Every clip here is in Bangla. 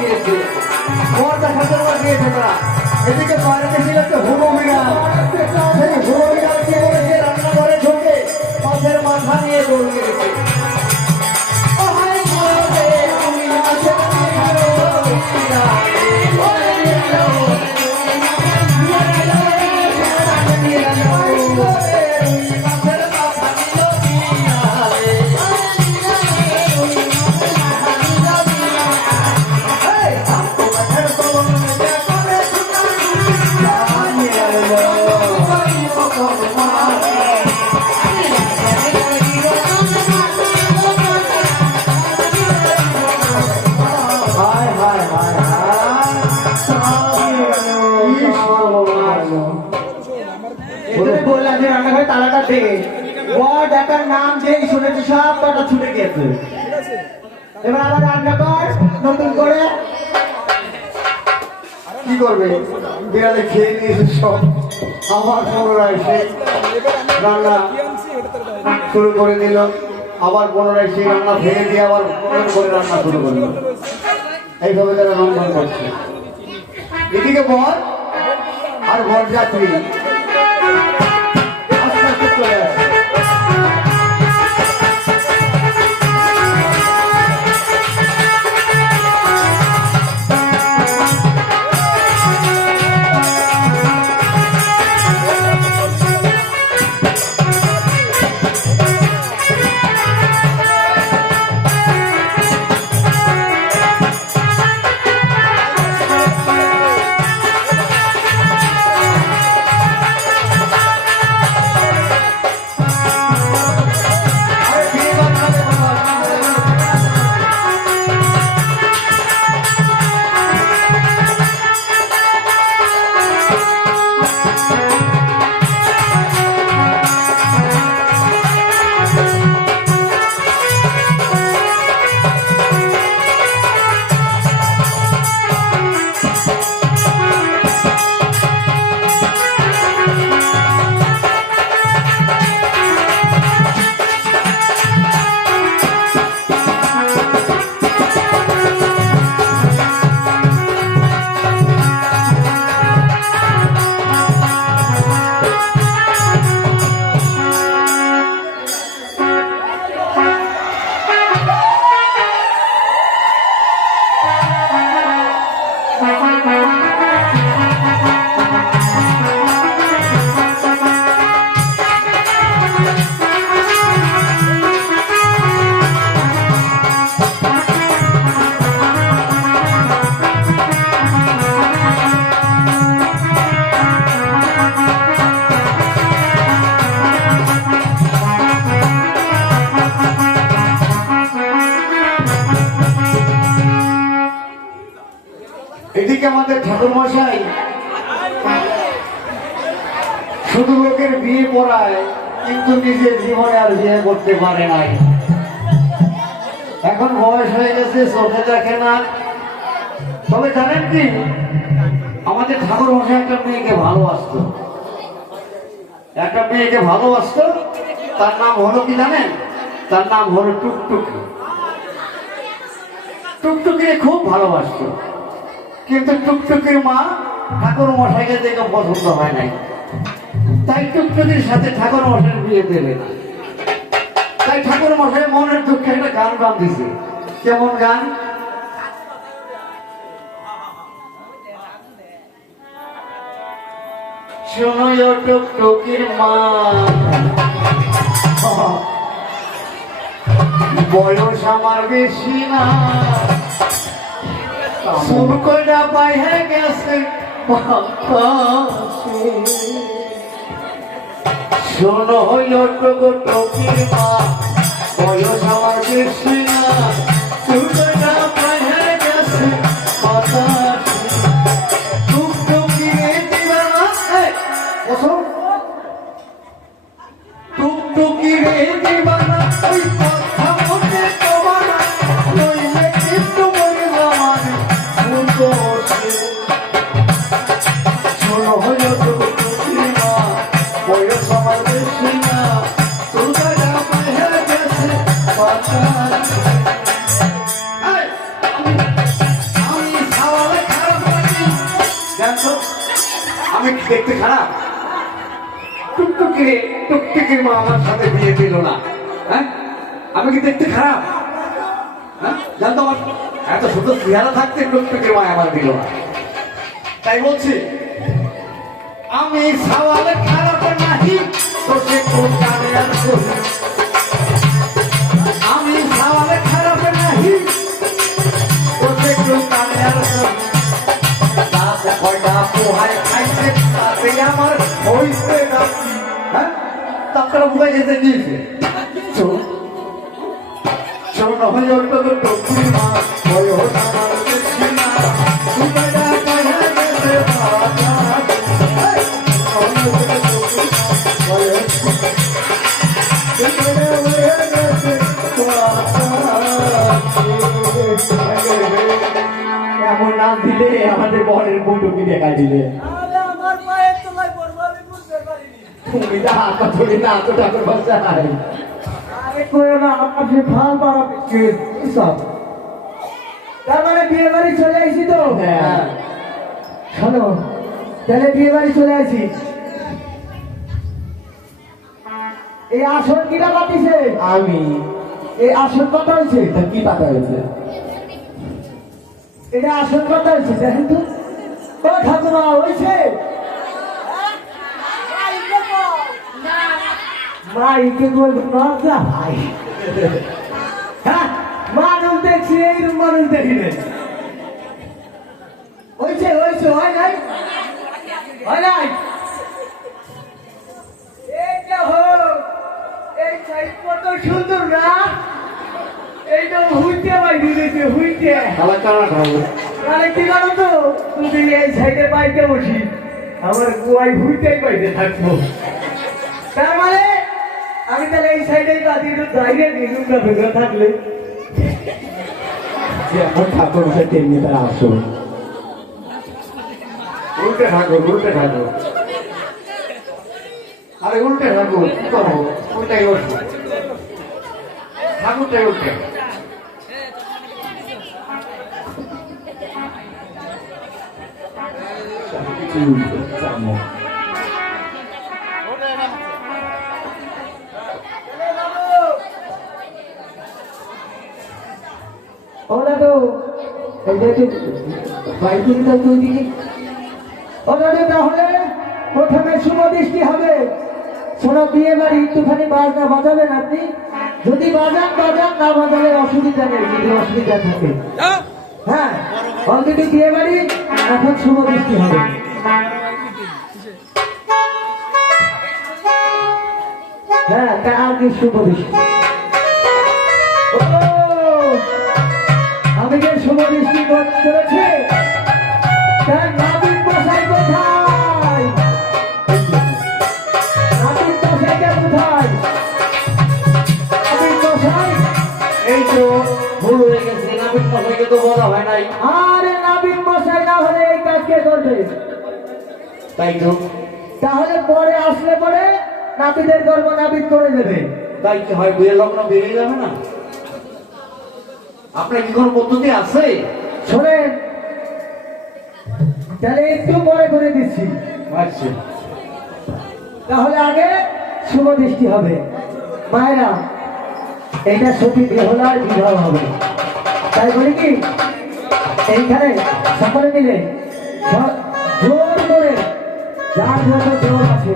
গিয়েছে, বর দেখার জন্য গিয়েছে তারা। এদিকে বাড়িতে ছিল একটা হুড়ো বিড়াল, সেই হুড়ো বিড়াল কি করেছে, রান্নাঘরে ঢুকে মাছের মাথা নিয়ে দৌড় গিয়েছে। তালাটা দে, বর ডাকার নাম যেই শুনেছে সব কটা ছুটে গেছে। এবার আবার রান্না কর নতুন করে। কি করবে, বিড়ালে খেয়ে নিয়েছে সব। আবার পুনরায় সেই রান্না শুরু করে দিল, আবার পুনরায় সেই রান্না ফেলে দিয়ে আবার নতুন করে রান্না শুরু করলো। এইভাবে তারা রন্ধন করছে। এদিকে বর আর বর যাত্রী আস্তে আস্তে চলে আসে। এদিকে আমাদের ঠাকুর মশাই শুধু লোকের বিয়ে পড়ায়, কিন্তু নিজের জীবনে আর বিয়ে করতে পারে নাই। এখন বয়স হয়ে গেছে, চোখে দেখে না। তবে জানেন কি, আমাদের ঠাকুর মশাই একটা মেয়েকে ভালোবাসত, একটা মেয়েকে ভালোবাসত। তার নাম হলো কি জানেন? তার নাম হলো টুকটুকি। টুকটুকিকে খুব ভালোবাসত, কিন্তু টুকটুকির মা ঠাকুর মশাইকে দেখে পছন্দ হয় নাই। তাই টুকটুকির সাথে ঠাকুর মশাইয়ের বিয়ে দেবে না। তাই ঠাকুর মশাই মনের দুঃখে একটা গান বাঁধিয়েছে। কেমন গান? শোনো টুকটুকির মা, বয়স আমার বেশি না, সুরকটা পাইয়া গেছে। শোনো হইল টুকটুকির মা, বয়স আমার বেশি না, সুরকটা পাইয়া গেছে। টুকটুকি রে দিবানা, টুকটুকি রে দিবানা, ওই কথা মনে তোমার নইলে কিন্তু মরিব মানে। শোনো হইল টুকটুকির মা, বয়স আমার বেশি না, সুরকটা পাইয়া গেছে। আমি কি দেখতে খারাপ? টুকটুকির মা আমার সাথে বিয়ে দিল না, হ্যাঁ? আমি কি দেখতে খারাপ? হ্যাঁ, জানতো আমার এত সুন্দর চেহারা থাকতে টুকটুকির মা আমার দিল না। তাই বলছি, আমি সওয়ালে খারাপ নাহি তো সে কোন কানে আর কহি। আমি সওয়ালে খারাপ নাহি তো সে কোন কানে আর কহি। তাতে কয়টা পোহায় খাইছে তাতে আমার হইছে না। হ্যাঁ, তারপরে বুঝাই যেতে দিয়েছে শোন হয়ে তো টুকটুকির মা হয় আমার দেখি না দুবাইটা কহে গেছে বাবা। এমন নাচ দিলে আমাদের বরের বউটুকি দেখা দিলে তুমি তো হাত ধরে না এত টাকা বাঁচায়। আরে করে না আপনি ভাল পারা সব তার মানে বিয়ে বাড়ি চলে আসি তো। হ্যাঁ শোনো, তাহলে বিয়ে বাড়ি চলে আসি। এই আসন কিনা পাতিছে? আমি। এই আসন কথা হয়েছে? তা কি পাতা হয়েছে? এটা আসন কথা হয়েছে, দেখেন তো। ও ঠাকুমা হয়েছে? মাইকে বলবো না ভাই। হ্যাঁ, মানুষ দেখছি এইরকম মানুষ দেখি না। হয়েছে হয়েছে, হয় নাই হয় নাই। এইটা হোক, এই সাইড কত সুন্দর না? এইটা হুইতে বাইরে দিয়েছে, হুইতে। তাহলে কি করো তো, তুমি এই সাইডে বাইরে বসি, আমার গোয়াই হুইতে বাইরে থাকবো। তার মানে আমি তাহলে এই সাইডে বাইরে নিলুমটা ভেঙে থাকলে যেমন ঠাকুর তেমনি তারা আসো। উল্টে ঠাকুর, উল্টে ঠাকুর। আরে উল্টে ঠাকুর কি করবো? উল্টাই উল্টে ঠাকুরটাই উল্টে। ওরা তো এটা তো বাইকিংটা তৈরি। ওরা তো তাহলে প্রথমে শুভ দৃষ্টি হবে। শোনো, বিয়ে বাড়ি একটুখানি বাজনা বাজাবেন আপনি। যদি বাজান বাজান, না বাজালে অসুবিধা নেই, যদি অসুবিধা থাকে। হ্যাঁ, অলরেডি বিয়ে বাড়ি, এখন শুভ দৃষ্টি হবে। হ্যাঁ, তা আর কি শুভ দৃষ্টি। আমি যে শুভ দৃষ্টি চলেছে, তার নাবিক মশাই কোথায়? নাবিক মশাইটা কোথায়? নাবিক মশাই এই তো ভুল হয়ে গেছে, নাবিক মশাইকে তো বলা হয় নাই। আরে নাবিক মশাই না হলে এই কাজ কে করবে? তাই তো, তাহলে পরে আসলে পরে নাবিদের গর্ব নাবিদ করে দেবে। তাই কি হয়, বিয়ের লগ্ন বেরিয়ে যাবে না? আপনার কি কোনো পদ্ধতি আছে? শোনেন, তাহলে একটু পরে করে দিচ্ছি। আচ্ছা, তাহলে আগে শুভ দৃষ্টি হবে। মায়েরা, এটা সতী বেহুলার বিবাহ হবে। তাই বলি কি, এইখানে সকলে মিলে জোর করে, যার যত জোর আছে,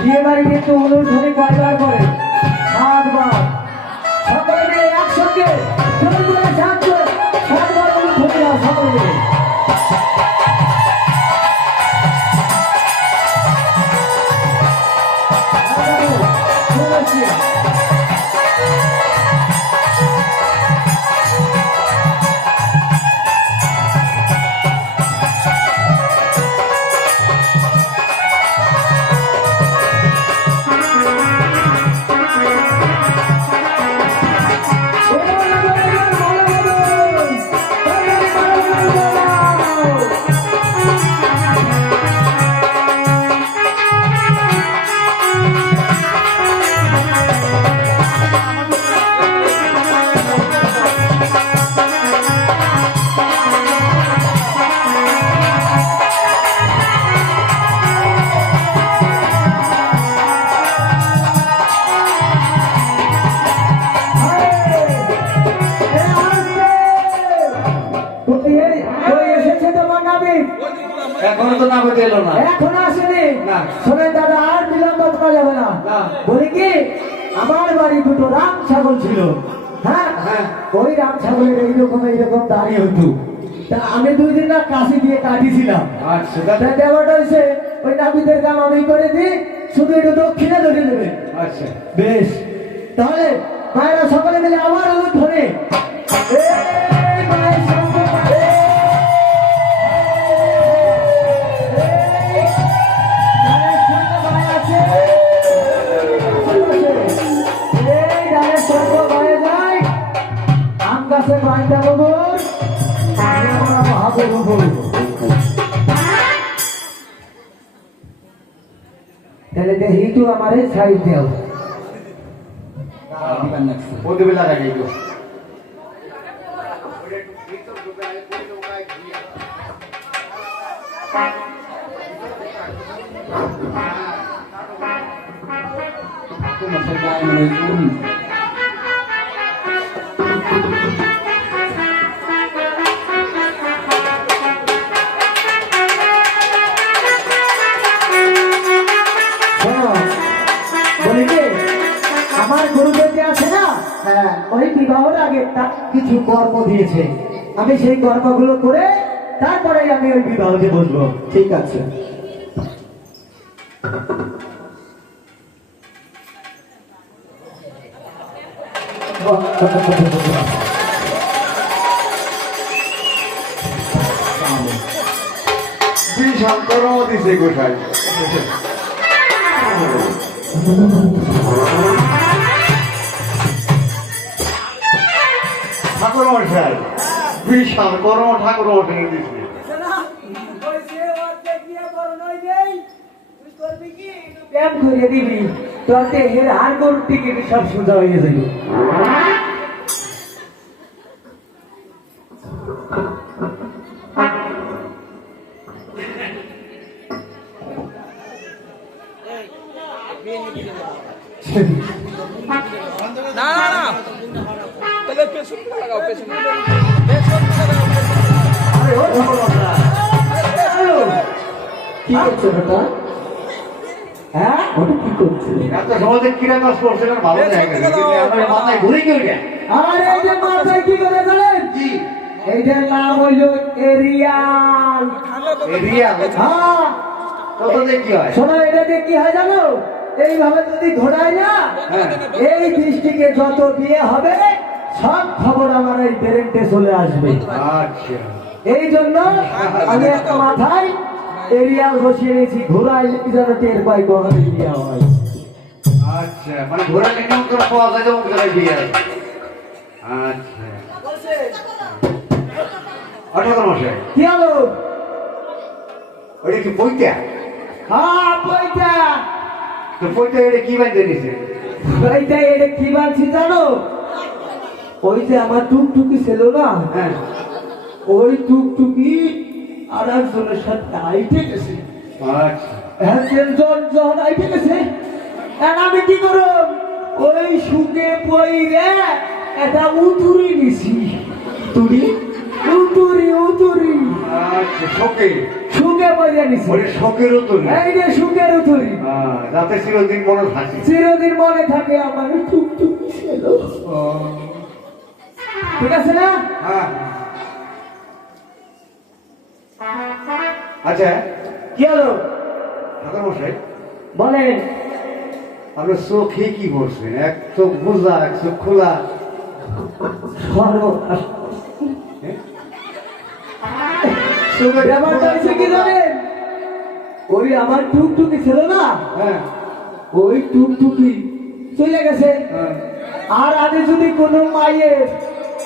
বিয়ে বাড়ি কিন্তু অনুষ্ঠানে কয়বার করে? 7 বার। সকলে মিলে একসঙ্গে জোর করে 7 বার অনুষ্ঠানে সকলে মিলে। নবদ্বীপ এখনো তো নামে এলো না। এখনো আসেনি। না। শোনেন দাদা, আর বিলম্ব করা যাবে না। না। বলি কি, আমার বাড়ি দুটো রাম ছাগল ছিল। হ্যাঁ, হ্যাঁ। ওই রাম ছাগলের এইরকম দাঁড়িয়ে হতো। তা আমি 2 দিন না কাশি দিয়ে কাটিছিলাম। আচ্ছা তা ব্যাপারটা হচ্ছে ওই নাপিতের কাম আমি করে দিই, শুধু একটু দক্ষিণে ধরে দেবে। আচ্ছা বেশ, তাহলে মায়েরা সকলে মিলে আমার অনুরোধ ধরে এই মায়ের সঙ্গে এই গানের সঙ্গে মায় আছে, এই গানের সঙ্গে মায়ে যায়, আম গাছে বাঁধা বলুন, আমরা মহাপ্রভু বলবো। তাহলে দেখি তো আমার সাইড দেও ওদিকে লাগাই দিও। শোনো, বলি যে আমার গুরুদেব যে আছে না, হ্যাঁ, ওই বিবাহের আগে তার কিছু কর্ম দিয়েছে। আমি সেই কর্মগুলো করে তারপরে আমি ওই বিবাহতে বসবো। ঠিক আছে। বিশাল গরম দিছে গোসাই। ঠাকুর মশাই, বিশাল গরম ঠাকুর মশাই দিছে। ব্যায়াম করে দিবি, তোর দেহের আর গরুর টিকিট সব সোজা হয়ে যাবে। না না না তাহলে পেছনে লাগাও পেছনে লাগাও আরে ও ঠাকুর মশাই, কি করছো ওটা? হ্যাঁ, ওটা কি করছো? এত সহজে কিরা কাজ করছে না, ভালো জায়গা কিন্তু আমার মাথায় ঘুরে গেল। আরে এই যে মাথায় কি করে জানেন? কি এইটার নাম হইল এরিয়াল। এরিয়া হ্যাঁ, কততে কি হয়? শোনো, এটা দিয়ে কি হয় জানো? এইভাবে যদি ঘোরায় না, হ্যাঁ। এই দৃষ্টিকে যত বিয়ে হবে সব খবর আমার এই ব্রেনটে চলে আসবে। আচ্ছা এই জন্য আমি একটা মাথায় এরিয়াল বসিয়ে নিয়েছি, ঘোরায় যেন টের পাই কখন বিয়ে হয়। আচ্ছা, মানে ঘোড়া নিয়ন্ত্রণ পাওয়া যায় যেমন জায়গায় বিয়ে আছে। আচ্ছা ঠাকুর মশাই, কি হলো? ওইটা কি পৈতা? হ্যাঁ, বইটা তো পৈতা এটা কি বাঁধতে নিছে? বইটা এটা কি বানছি জানো? ওই যে আমার টুকটুকি ছিল না, হ্যাঁ ওই টুকটুকি আর একজনের সাথে আইটে গেছে। আচ্ছা একজন যখন আইটে গেছে, আর আমি কি করব? ওই সুকে পইরে এটা উতুরি নিছি। তুরি উতুরি উতুরি আচ্ছা, শোকে সুকে পইরে নিছি। ওরে শোকেরও তো নেই। এই যে সুকের উতুরি, যাতে চিরদিন মনে থাকে। চিরদিন মনে থাকে আমার টুকটুকি ছিল। ঠিক আছে না? হ্যাঁ আচ্ছা কি হলো ঠাকুর মশাই, বলেন। আপনার চোখে কি বলছেন? এক চোখ বোঝা, এক চোখ খোলা। সর্বনাশ। হ্যাঁ? চোখের ব্যাপারটা হচ্ছে কি জানেন? ওই আমার টুকটুকি ছিল না, হ্যাঁ ওই টুকটুকি চলে গেছে। হ্যাঁ আর আমি যদি কোনো মায়ের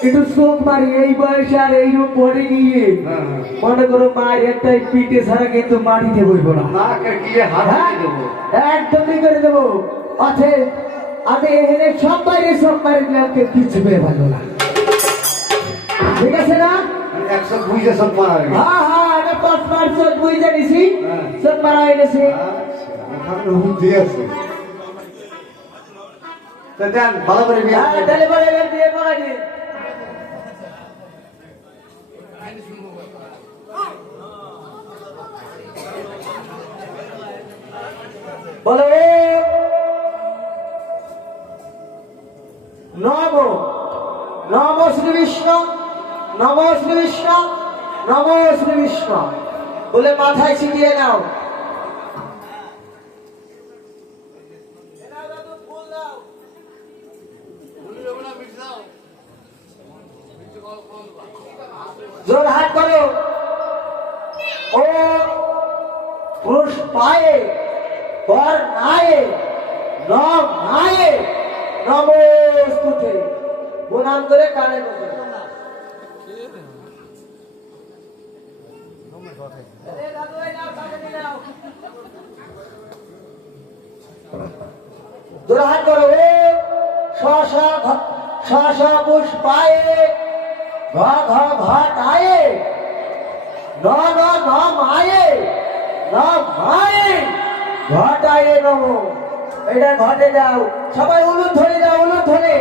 একটু চোখ মারি এই বয়সে আর এইরকম পরে গিয়ে হ্যাঁ হ্যাঁ। মনে করো মায়ের একটাই পিঠে ছাড়া কিন্তু মাটিতে বইব না। নাকে গিয়ে হাত হ্যাঁ? দিয়ে দেবো। একদমই করে দেবো। আছে আমি এখানে সব বাইরে সব মারি দিলাম, কেউ কিচ্ছু পেয়ে ভালো না। ঠিক আছে না? একশো বুঝে সব মারা গেছে। হ্যাঁ হ্যাঁ, আমি 5 মাস চোখ বুঝে নিছি, হ্যাঁ। সব মারা হয়ে গেছে। আচ্ছা, ঠাকুর বুদ্ধি আছে। তা দেন, ভালো করে বিয়ে হ্যাঁ, করবেন। তাহলে পরে এবার বিয়ে করাই দিন। বলো নম নম শ্রী বিষ্ণু, নম শ্রী বিষ্ণু, নম শ্রী বিষ্ণু বলে মাথায় ছিটিয়ে নাও। জোর হাত করো। ও পুষ্পায়ে বর্ণায়ে নমায়ে নমস্তুতে প্রণাম করে কানে বসে। জোর হাত করো। স পুষ্পায়ে ঘ ঘ ঘটায়ে ন ন নমায়ে নমায়ে ঘটায়ে নম। এটা ঘটে যাও, সবাই উলুদ ধরে যাও, উলুদ ধরে।